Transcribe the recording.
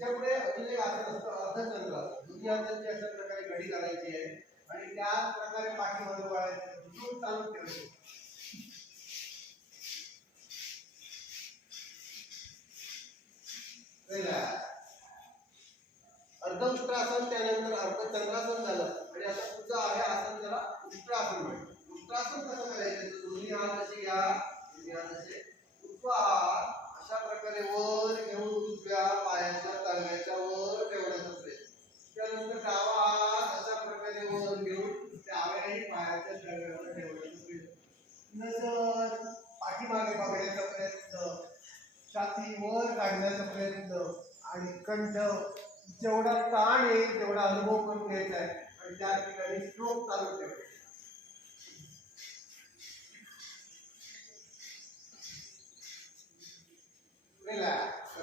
त्याच्यापुढे अजून एक आसन असतं अर्धचंद्र. दोन्ही हातांची अशा प्रकारे घडी घालायची आहे आणि त्याच प्रकारे पाठीमागे वळायचं, झुकून चालू ठेवायचं. अर्धउष्ट्रासन, त्यानंतर अर्धचंद्रासन झालं आणि आता पुढचं आहे आसन त्याला उष्ट्रासन म्हणतात. उष्ट्रासन कसं करायचं? दोन्ही हात असे घ्या, दोन्ही हात असे उजवा हात अशा प्रकारे वर घेऊन उजव्या पायाच्या तळव्याच्या वर ठेवण्याचा प्रयत्न. त्यानंतर डावा हात अशा प्रकारे वर घेऊन डाव्याही पायाच्या तळव्यावर ठेवण्याचा प्रयत्न. नजर पाठीमागे बघण्याचा प्रयत्न, छाती वर काढण्याचा प्रयत्न आणि कंठ जेवढा ताण येईल तेवढा अनुभव करून घ्यायचा आहे आणि त्या ठिकाणी स्ट्रोक चालू ठेवायचा. रिलॅक्स.